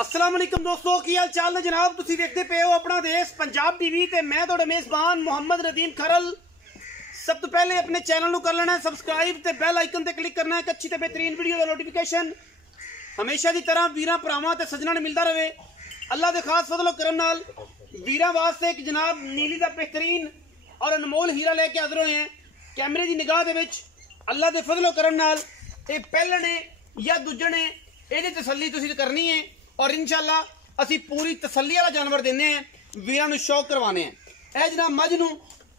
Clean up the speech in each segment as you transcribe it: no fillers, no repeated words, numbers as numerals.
अस्सलाम वालेकुम दोस्तों, की हाल चाल ने जनाब। तुसी देखते पे हो अपना देश पंजाब टीवी ते मैं तुहाडा मेजबान मोहम्मद नदीम खरल। सब तो पहले अपने चैनल को कर लेना है सबसक्राइब ते बेल आइकन ते क्लिक करना है एक अच्छी ते बेहतरीन वीडियो का नोटिफिकेशन हमेशा की तरह वीरां भरावां ते सज्जनां ने मिलता रहे। अल्लाह दे खास फजलो करम नाल वीरां वास्ते एक जनाब नीली का बेहतरीन और अनमोल हीरा लेके हाजिर होए हैं कैमरे की निगाह दे विच। अल्लाह दे फजलो करम नाल ये पहले ने या दूजे ने ਇਹਦੀ तसल्ली तुसीं करनी है और इंशाअल्लाह असी पूरी तसल्ली वाला जानवर देने हैं वीरां नूं शौक करवाने हैं। यह जनाब मझ नूं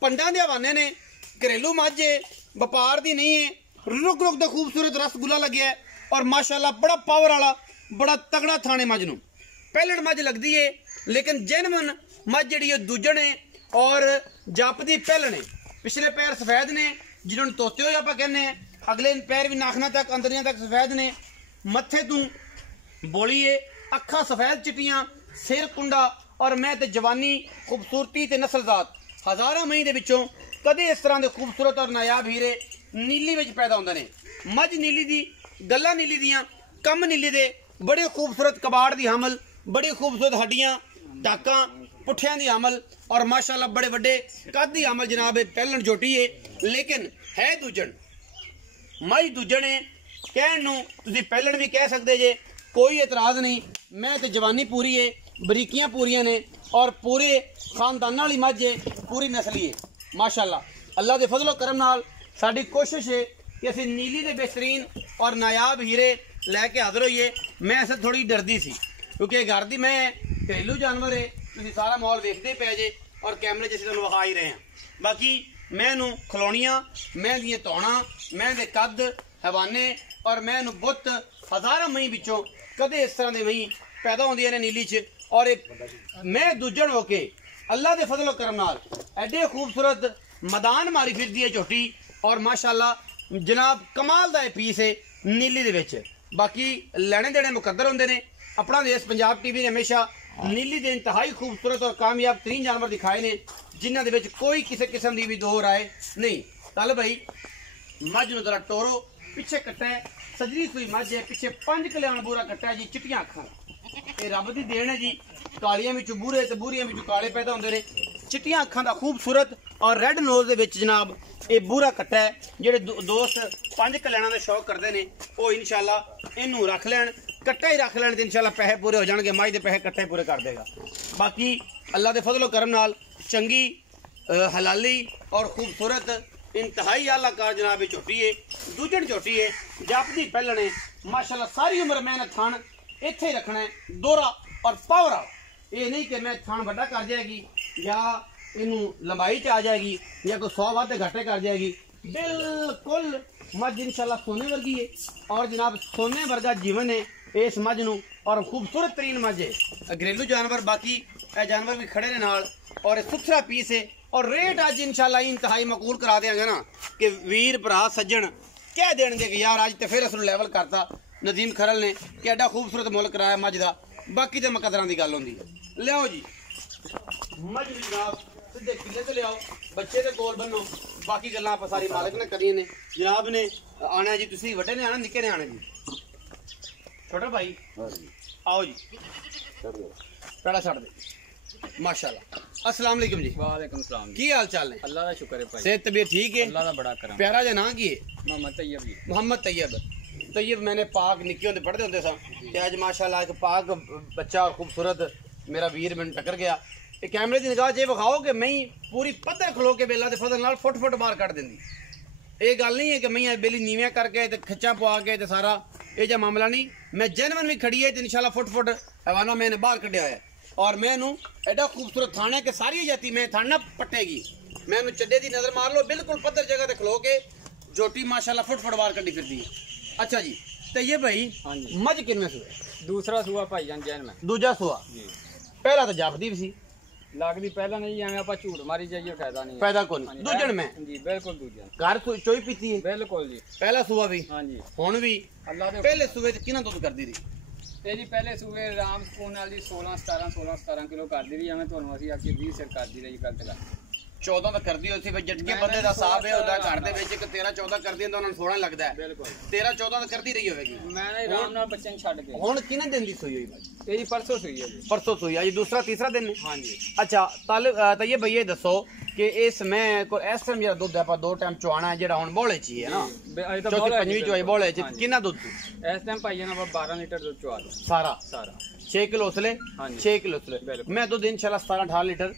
पंडां दे हवाने ने, घरेलू मझ है, व्यापार दी नहीं है। रुक रुक दा खूबसूरत रसगुल्ला लगे है और माशाअल्लाह बड़ा पावर वाला बड़ा तगड़ा थाने मझ नूं पहलड़ मझ लगती है, लेकिन जेनवन मझ जिहड़ी दूजण है और जापदी पहलण है। पिछले पैर सफेद ने जिन्होंने तोते हुए आप कहने हैं, अगले पैर भी नाखना तक अंदरियां तक सफेद ने, मत्थे तू बोली है, अखा सफेद चिट्टियां, सिर कुंडा और मैं ते जवानी खूबसूरती ते नस्लजात हज़ारां मई दे विचों कदे इस तरह के खूबसूरत और नायाब हीरे नीली विच पैदा होंदे ने। मझ नीली दी, गल्ला नीली दियां, कम नीली दे, बड़े खूबसूरत कबाड़ दी हमल, बड़ी खूबसूरत हड्डियां टाकां पुठियां दी हमल और माशाअल्लाह बड़े बड़े कद दी हमल जनाब पहलन जोटी है, लेकिन है दूजण मझ दूजण है। कहण नूं तुसीं पहलण भी कह सकदे जे, कोई एतराज नहीं। मैं तो जवानी पूरी है, बरीकियां पूरियां ने और पूरे खानदान वाली मझ है, पूरी नस्ली है माशाअल्लाह। अल्लाह के फजलो करम नाल साडी कोशिश है कि असीं नीली दे बेहतरीन और नायाब हीरे लैके हाजिर होइए। मैं ऐसे थोड़ी डरदी सी क्योंकि घर दी मैं घरेलू जानवर है, तुसीं सारा माहौल वेखदे पे जे और कैमरे च असीं तुहानूं विखा ही रहे हैं। बाकी मैं नूं खलोणियां, मैं दियां तौणां, मैं दे कद हवाने और मैं नूं बुत हज़ारां मई विचों कदे इस तरह के मई पैदा होंदियां ने नीली च। और एक मैं दूजण होके अल्लाह के फजलो करम नाल एडे खूबसूरत मैदान मारी फिरदी है झोटी और माशाअल्लाह जनाब कमाल दा पीस है नीली दे विच। बाकी लैने देने मुकद्दर होंदे ने। अपना देश पंजाब टीवी ने हमेशा नीली दे इंतहाई खूबसूरत और कामयाब तरीन जानवर दिखाए ने जिन्हां दे विच कोई किसी किस्म की भी दो राय नहीं। तल भाई मझ नूं जरा टोरो, पिछे कट्टा है, सजरी सुई मझ है, पिछे 5 कल्याण बूरा कट्टा है जी, चिट्टियां अखां ये रब दी देन है जी। कालियां विच बूरे ते बूरियां विच काले पैदा होंदे ने। चिट्टियां अखां दा खूबसूरत और रेड नोज दे विच जनाब ये बूरा कट्टा है। जेडे दोस्त 5 कल्याणां दा शौक करदे ने वो इंशाअल्लाह इनू रख लैण, कट्टा ही रख लैण ते इंशाअल्लाह पैसे पूरे हो जाणगे। मझ दे पैसे कट्टा ही पूरे कर देगा। बाकी अल्लाह दे फजलो करम नाल चंगी हलाली और खूबसूरत इंतहाई आलाकार जनाब झोटी है, दूजण झोटी है, जापदी पहलण है माशाअल्लाह। सारी उम्र मेहनत थान इत्थे ही रखना है, दोहरा और पावरा। ये नहीं कि मैं थान वड्डा कर जाएगी या इनू लंबाई च आ जाएगी या कोई 100 वाधे घाटे कर जाएगी। बिल्कुल मझ इंशाअल्लाह सोने वर्गी है और जनाब सोने वर्गा जीवन है इस मझ नूं और खूबसूरत तरीन मझ है, घरेलू जानवर। बाकी यह जानवर भी खड़े ने नाल और सुथरा पीस है और रेट अज इंशाअल्लाह इंतहाई मकबूल करा देंगे ना कि वीर भरा सज्जन कह देंगे कि यार अज तो फिर उस लेवल करता नदीम खरल ने कि एडा खूबसूरत मुल कराया मझ का। बाकी तो मकदरां की गल होंदी है। लियाओ जी मझ जनाब सीधे किले ते लियाओ, बच्चे दे कोल बनो। बाकी गल्लां आपां सारी मालिक ने करियां ने। जनाब ने आना जी, तुसीं वड्डे ने आना निक्के ने आना जी। छोटा भाई आओ जी, पैड़ा छड़ दे माशाअल्लाह। अस्सलाम वालेकुम जी। वालेकुम सलाम। की हाल चाल है? अल्लाह का शुक्र है भाई। सेहत तबीयत ठीक है? अल्लाह का बड़ा करम। प्यारा जा नाम की है? मोहम्मद तैयब जी। मोहम्मद तैयब। तैयब मैंने पाक निक्के होंदे पढ़दे होंदे सा ते अज माशाअल्लाह एक पाक बच्चा और खूबसूरत मेरा वीर मैंने टक्कर गया। ये कैमरे की निगाह च विखाओ कि मैं पूरी पत्थर खलो के बेला के फजल नाल फुट फुट बाहर कट देंदी। ये गल नहीं है कि मैं बेली नीवियां करके ते खिच्चा पवा के ते सारा ये जा मामला नहीं। मैं जेनवन भी खड़ी है तो इंशाअल्लाह फुट फुट हवाना मैंने बाहर कढ़िया है और मैं एडा खूबसूरत थाना है कि सारी जाती मैं थाना पट्टेगी। मैं चड्डे की नजर मार लो, बिल्कुल पत्थर जगह ते खलो के जोटी माशाअल्लाह फुट फुट बाहर कड्डी फिरदी है। अच्छा जी, तो ये भाई हाँ जी। मझ किनवें सूए? दूसरा सूआ भाईजान जैन में। दूजा सूआ जी। पहला तो जापदी भी सी लगदी पहला नहीं, एवं आप झूठ मारी जाइए फायदा नहीं। पैदा कौन दूजण में जी बिल्कुल दूजा घर चोई पीती है बिल्कुल जी। पहला सूआ भी हाँ जी हुण भी अल्लाह दे पहले सूए किना दुध करदी रही? ਇਹ ਜੀ ਪਹਿਲੇ ਸੂਏ ਰਾਮ ਸਕੂਨ ਵਾਲੀ 16 17 ਕਿਲੋ ਕਰਦੀ ਰਹੀ, ਐਵੇਂ ਤੁਹਾਨੂੰ ਅਸੀਂ ਆਖੀ 20 ਸਿਰ ਕਰਦੀ ਰਹੀ ਗਲਤ ਗੱਲ। 14 तक कर दी उसी पे झटके बंदे दा साहब है ਉਹਦਾ ਘਰ ਦੇ ਵਿੱਚ ਇੱਕ 13 14 ਕਰ ਦੀ ਉਹਨਾਂ ਨੂੰ 16 ਲੱਗਦਾ ਹੈ ਬਿਲਕੁਲ 13 14 ਤੱਕ ਕਰਦੀ ਰਹੀ ਹੋਵੇਗੀ ਮੈਂ ਨਾ ਆਰਾਮ ਨਾਲ ਬੱਚੇ ਨੂੰ ਛੱਡ ਕੇ ਹੁਣ ਕਿੰਨੇ ਦਿਨ ਦੀ ਸੂਈ ਹੋਈ ਬਾਜੀ ਇਹ ਜੀ ਪਰਸੋਂ ਸੂਈ ਹੈ ਜੀ परसों सुई आज दूसरा तीसरा दिन है ਹਾਂਜੀ अच्छा तो ये भैया दसो कि इस मैं को इस टाइम जरा दूध ਆਪਾਂ ਦੋ ਟਾਈਮ ਚਵਾਣਾ ਹੈ ਜਿਹੜਾ ਹੁਣ ਬੋਲੇ ਚ ਹੀ ਹੈ ਨਾ ਅਜੇ ਤਾਂ ਚੌਥੀ ਪੰਜਵੀਂ ਚੋਈ ਬੋਲੇ ਚ ਕਿੰਨਾ ਦੁੱਧ ਇਸ ਟਾਈਮ ਭਾਈ ਜਨਾਬ 12 ਲੀਟਰ ਦੁੱਧ ਚਵਾ ਦੋ ਸਾਰਾ ਸਾਰਾ 6 किलो उसले ਹਾਂਜੀ 6 किलो उसले ਬਿਲਕੁਲ। मैं दुध इंशाल्लाह 17 18 लीटर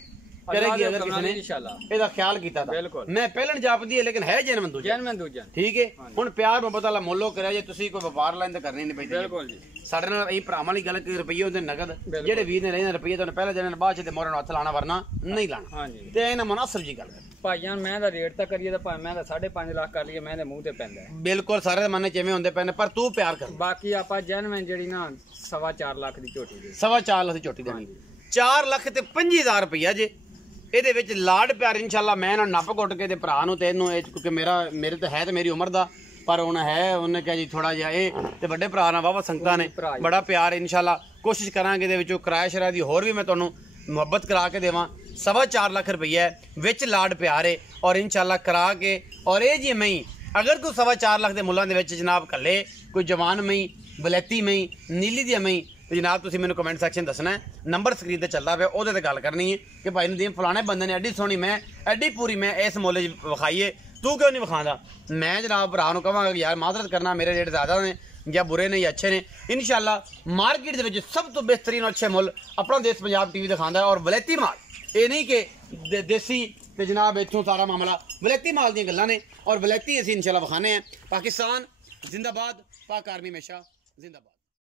करेगी अगर किसी ने इंशाल्लाह ਇਹਦਾ ਖਿਆਲ ਕੀਤਾ ਤਾਂ ਬਿਲਕੁਲ। ਮੈਂ ਪਹਿਲਣ ਜਾਪਦੀ ਹੈ ਲੇਕਿਨ ਹੈ ਜਨਮ ਦੂਜਾ ਜੈਨਮਨ ਦੂਜਾ ਠੀਕ ਹੈ ਹੁਣ ਪਿਆਰ ਮੁਹੱਬਤ ਵਾਲਾ ਮੁੱਲੋ ਕਰਿਆ ਜੇ ਤੁਸੀਂ ਕੋਈ ਵਪਾਰ ਲਾਈਨ ਤੇ ਕਰਨੀ ਨਹੀਂ ਪੈਂਦੀ ਬਿਲਕੁਲ ਜੀ ਸਾਡੇ ਨਾਲ ਇਹ ਭਰਾਵਾਂ ਵਾਲੀ ਗੱਲ ਕਿ ਰੁਪਈਏ ਹੁੰਦੇ ਨਗਦ ਬਿਲਕੁਲ। ਜਿਹੜੇ ਵੀਰ ਨੇ ਰਹਿੰਦੇ ਰੁਪਈਏ ਤੁਹਾਨੂੰ ਪਹਿਲੇ ਦਿਨ ਬਾਅਦ ਚ ਤੇ ਮੋਰੇ ਨੂੰ ਹੱਥ ਲਾਣਾ ਵਰਨਾ ਨਹੀਂ ਲਾਣਾ ਹਾਂਜੀ ਤੇ ਇਹਨਾਂ ਮੁਨਾਸਬ ਜੀ ਗੱਲ ਹੈ ਭਾਈਆਂ ਮੈਂ ਦਾ ਰੇਟ ਤਾਂ ਕਰੀਏ ਤਾਂ ਭਾਵੇਂ ਮੈਂ ਦਾ 5.5 ਲੱਖ ਕਰ ਲਈਏ ਮੈਂ ਦੇ ਮੂੰਹ ਤੇ ਪੈਂਦਾ ਹੈ। ਬਿਲਕੁਲ ਸਾਰੇ ਦੇ ਮਨ ਜਿਵੇਂ ਹੁੰਦੇ ਪਏ ਨੇ ਪਰ ਤੂੰ ਪਿਆਰ ਕਰ ਬਾਕੀ ਆਪਾਂ ਜੈਨਮਨ ਜਿਹੜੀ ਨਾ 4.5 ਲੱਖ ਦੀ ਝੋਟੀ ਦੀ 4.5 ਲੱਖ ਦੀ ਝੋਟੀ ਦੇਣੀ 4 ਲੱਖ ਤੇ 50,000 ਰੁਪਈਆ ਜੇ ਇਹਦੇ ਵਿੱਚ ਲਾਡ ਪਿਆਰ ਇਨਸ਼ਾਅੱਲਾ ਮੈਂ ਇਹਨਾਂ ਨੱਪ ਘੁੱਟ ਕੇ ਤੇ ਭਰਾ ਨੂੰ ਤੇ ਇਹਨੂੰ ਕਿਉਂਕਿ ਮੇਰੇ ਤੇ ਹੈ ਤੇ ਮੇਰੀ ਉਮਰ ਦਾ ਪਰ ਹੁਣ ਹੈ ਉਹਨੇ ਕਿਹਾ ਜੀ ਥੋੜਾ ਜਿਹਾ ਇਹ ਤੇ ਵੱਡੇ ਭਰਾ ਨਾਲ ਵਾਵਾ ਸੰਗਤਾਂ ਨੇ ਬੜਾ ਪਿਆਰ ਇਨਸ਼ਾਅੱਲਾ ਕੋਸ਼ਿਸ਼ ਕਰਾਂਗੇ ਇਹਦੇ ਵਿੱਚੋਂ ਕਿਰਾਇਆ ਸ਼ਰਾ ਦੀ ਹੋਰ ਵੀ ਮੈਂ ਤੁਹਾਨੂੰ ਮੁਹੱਬਤ ਕਰਾ ਕੇ ਦੇਵਾਂ 4.5 ਲੱਖ ਰੁਪਈਆ ਵਿੱਚ ਲਾਡ ਪਿਆਰ ਹੈ ਔਰ ਇਨਸ਼ਾਅੱਲਾ ਕਰਾ ਕੇ ਔਰ ਇਹ ਜੀ ਮੈਂ ਅਗਰ ਕੋਈ 4.5 ਲੱਖ ਦੇ ਮੁੱਲਾਂ ਦੇ ਵਿੱਚ ਜਨਾਬ ਕੱਲੇ ਕੋਈ ਜਵਾਨ ਮਈ ਬਲੈਤੀ ਮਈ ਨੀਲੀ ਦੀ ਮਈ ਤੇ ਜਨਾਬ ਤੁਸੀਂ ਮੈਨੂੰ ਕਮੈਂਟ ਸੈਕਸ਼ਨ ਦੱਸਣਾ ਹੈ ਨੰਬਰ ਸਕਰੀਨ ਤੇ ਚੱਲਦਾ ਪਿਆ ਉਹਦੇ ਤੇ ਗੱਲ ਕਰਨੀ ਹੈ ਕਿ ਭਾਈ ਨੂੰ ਦੀ ਫਲਾਣੇ ਬੰਦੇ ਨੇ ਐਡੀ ਸੋਹਣੀ ਮੈਂ ਐਡੀ ਪੂਰੀ ਮੈਂ ਇਸ ਮੁੱਲ 'ਚ ਵਿਖਾਈਏ ਤੂੰ ਕਿਉਂ ਨਹੀਂ ਵਿਖਾਉਂਦਾ ਮੈਂ ਜਨਾਬ ਭਰਾ ਨੂੰ ਕਹਾਂਗਾ ਕਿ ਯਾਰ ਮਾਜ਼ਰਤ ਕਰਨਾ ਮੇਰੇ ਰੇਟ ਜ਼ਿਆਦਾ ਨੇ ਜਾਂ ਬੁਰੇ ਨੇ ਜਾਂ ਅੱਛੇ ਨੇ ਇਨਸ਼ਾਅੱਲਾ ਮਾਰਕੀਟ ਦੇ ਵਿੱਚ ਸਭ ਤੋਂ ਬਿਹਤਰੀਨ ਅੱਛੇ ਮੁੱਲ ਆਪਣਾ ਦੇਸ਼ ਪੰਜਾਬ ਟੀਵੀ ਦਿਖਾਉਂਦਾ ਹੈ ਔਰ ਵਲੈਤੀ ਮਾਲ ਇਹ ਨਹੀਂ ਕਿ ਦੇਸੀ ਤੇ ਜਨਾਬ ਇੱਥੋਂ ਸਾਰਾ ਮਾਮਲਾ ਵਲੈਤੀ ਮਾਲ ਦੀਆਂ ਗੱਲਾਂ ਨੇ ਔਰ ਵਲੈਤੀ ਅਸੀਂ ਇਨਸ਼ਾਅੱਲਾ ਵਿਖਾਣੇ ਆ ਪਾਕਿਸਤਾਨ ਜ਼ਿੰਦਾਬਾਦ ਪਾਕ ਆਰਮੀ ਹਮੇਸ਼ਾ ਜ਼ਿੰਦਾਬਾਦ